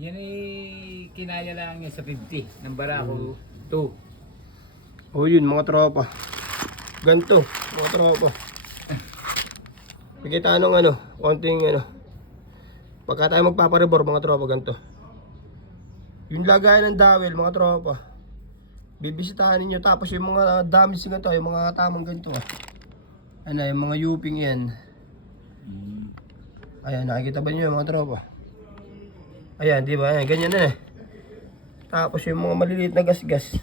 Yan ay kinaya lang niya sa 50 ng Barako 2. O yun mga tropa. Ganto, mga tropa. Nakita nung konting pagka tayo magpaparebor mga tropa, ganto. Yung lagayan ng dowel mga tropa, bibisitahan ninyo. Tapos yung mga damage nga to, yung mga tamang ganito yung mga yuping yan. Ayan, nakikita ba nyo yung mga tropa? Ayan, di ba? Ayan, ganyan na Tapos yung mga maliliit na gasgas.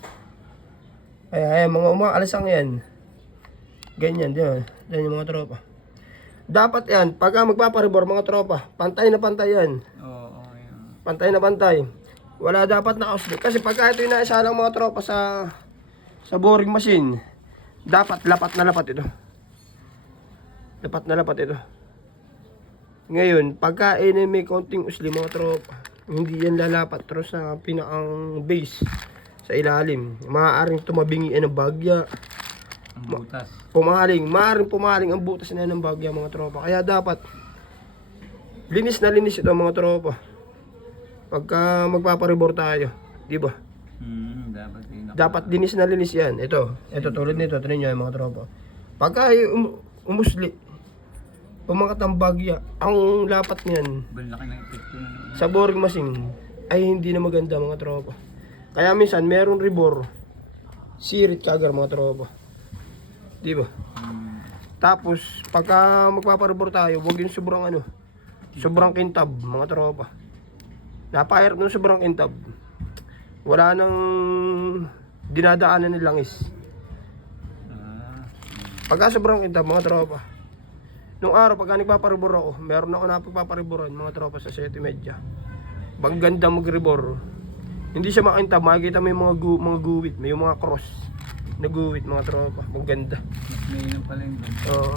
Ayan, mga umaalasang yan. Ganyan, di ba? Yan yung mga tropa. Dapat yan, pagka magpaparebor mga tropa, pantay na pantay yan. Oo, yan. Pantay na pantay. Wala dapat nakausli. Kasi pagka ito inaisa lang mga tropa sa boring machine, dapat lapat na lapat ito. Lapat na lapat ito. Ngayon, pagka may konting usli mga tropa, hindi yan lalapat pero sa pinakang base sa ilalim. Maaaring tumabingian ng bagya. Ang butas. Maaaring pumaling ang butas na ng bagya mga tropa. Kaya dapat linis na linis ito mga tropa. Pagka magpaparebor tayo, di ba? Dapat linis na linis yan. Ito tulad nito, ito ninyo mga tropa. Pagka umusli, pumangat ang bagya, ang lapat niyan sa boring machine ay hindi na maganda mga tropa. Kaya minsan meron rebor, sirit kagar mga tropa. Di ba? Tapos pagka magpaparebor tayo, huwag yung sobrang kintab mga tropa. Napahirap ng sobrang kintab. Wala nang dinadaanan ng langis. Pagka sobrang kintab mga tropa, nung araw pagka nagpaparebor ako, meron ako napagpapareboran mga tropa sa 7.5. Maganda magrebor. Hindi siya makintab, makikita mo yung mga guwit, may yung mga cross na guwit mga tropa. Maganda. Mas mainam pala yung Oo.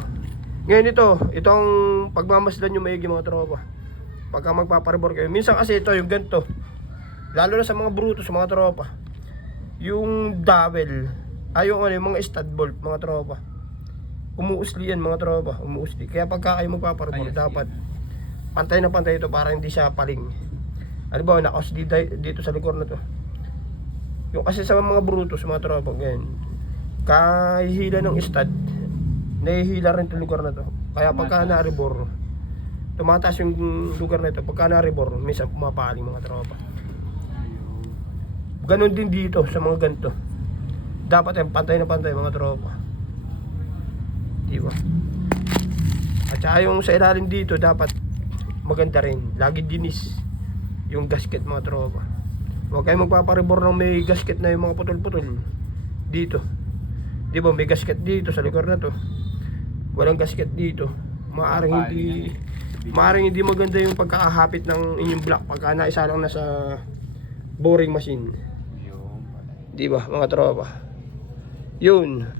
Ngayon itong pagmamasdan nyo maigi mga tropa. Pagka magpaparebor kayo. Minsan kasi ito yung ganito. Lalo na sa mga brutos mga tropa. Yung dowel, yung mga stud bolt mga tropa. Umuusli yan mga tropa, umuusli. Kaya pagka kayo magpaparebor, dapat pantay na pantay ito para hindi siya paling. Ano ba, nakausli dito sa likod na to. Yung kasi sa mga brutos mga tropa, ganyan. Kahihila ng stud, nahihila rin itong lugar na to. Kaya pagka na-rebor, tumataas yung lugar na ito. Pagka na-rebor, minsan pumapaling mga tropa. Ganon din dito sa mga ganito. Dapat yung pantay na pantay mga tropa. Diba? At saka yung sa ilalim dito dapat maganda rin. Lagi dinis yung gasket mga tropa. Huwag kayo magpaparebor ng may gasket na yung mga putol-putol dito. Diba may gasket dito sa lugar na to. Walang gasket dito. Maaring hindi maganda yung pagkakahapit ng inyong block pagka naisa lang na sa boring machine. Diba mga tropa? Yun.